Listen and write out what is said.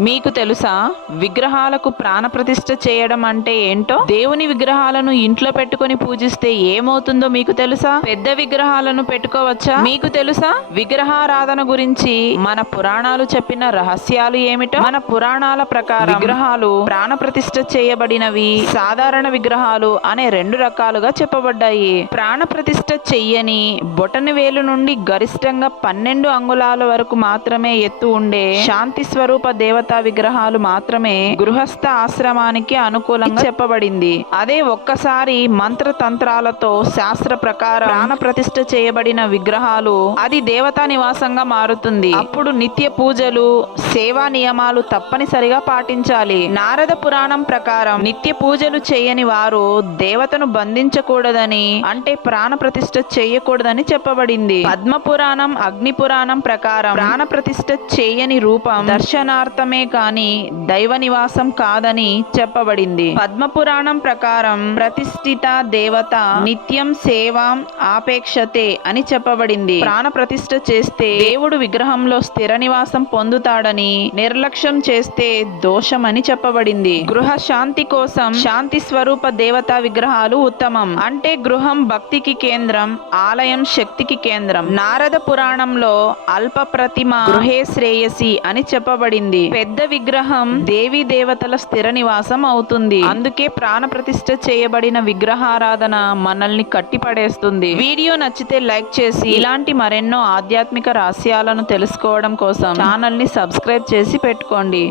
మీకు తెలుసా? విగ్రహాలకు ప్రాణప్రతిష్ఠ చేయడం అంటే ఏంటో? దేవుని విగ్రహాలను ఇంట్లో పెట్టుకొని పూజిస్తే ఏమవుతుందో మీకు తెలుసా? పెద్ద విగ్రహాలను పెట్టుకోవచ్చా? మీకు తెలుసా? విగ్రహారాధన గురించి మన పురాణాలు చెప్పిన రహస్యాలు ఏమిటో? మన పురాణాల ప్రకారం విగ్రహాలు ప్రాణప్రతిష్ఠ చేయబడినవి సాధారణ విగ్రహాలు అనే రెండు రకాలుగా చెప్పబడ్డాయి. ప్రాణప్రతిష్ఠ చెయ్యని బొటని వేలు నుండి గరిష్టంగా పన్నెండు అంగుళాల వరకు మాత్రమే ఎత్తు ఉండే శాంతి స్వరూప దేవత విగ్రహాలు మాత్రమే గృహస్థ ఆశ్రమానికి అనుకూలంగా చెప్పబడింది. అదే ఒక్కసారి మంత్ర తంత్రాలతో శాస్త్ర ప్రకారం ప్రాణ ప్రతిష్ఠ చేయబడిన విగ్రహాలు అది దేవతా నివాసంగా మారుతుంది. అప్పుడు నిత్య పూజలు సేవా నియమాలు తప్పనిసరిగా పాటించాలి. నారద పురాణం ప్రకారం నిత్య పూజలు చేయని వారు దేవతను బంధించకూడదని అంటే ప్రాణ ప్రతిష్ఠ చేయకూడదని చెప్పబడింది. పద్మ పురాణం అగ్ని పురాణం ప్రకారం ప్రాణ ప్రతిష్ఠ చేయని రూపం దర్శనార్థమే కాని దైవ నివాసం కాదని చెప్పబడింది. పద్మ పురాణం ప్రకారం ప్రతిష్ఠిత దేవత నిత్యం సేవాం ఆపేక్షతే అని చెప్పబడింది. ప్రాణ ప్రతిష్ఠ చేస్తే దేవుడు విగ్రహంలో స్థిర నివాసం పొందుతాడని నిర్లక్ష్యం చేస్తే దోషమని చెప్పబడింది. గృహ శాంతి కోసం శాంతి స్వరూప దేవతా విగ్రహాలు ఉత్తమం. అంటే గృహం భక్తికి కేంద్రం ఆలయం శక్తికి కేంద్రం. నారద పురాణంలో అల్ప ప్రతిమ గృహే శ్రేయసి అని చెప్పబడింది. పెద్ద విగ్రహం దేవీ దేవతల స్థిర నివాసం అవుతుంది. అందుకే ప్రాణ ప్రతిష్ఠ చేయబడిన విగ్రహారాధన మనల్ని కట్టిపడేస్తుంది. వీడియో నచ్చితే లైక్ చేసి ఇలాంటి మరెన్నో ఆధ్యాత్మిక రహస్యాలను తెలుసుకోవడం కోసం ఛానల్ని సబ్స్క్రైబ్ చేసి పెట్టుకోండి.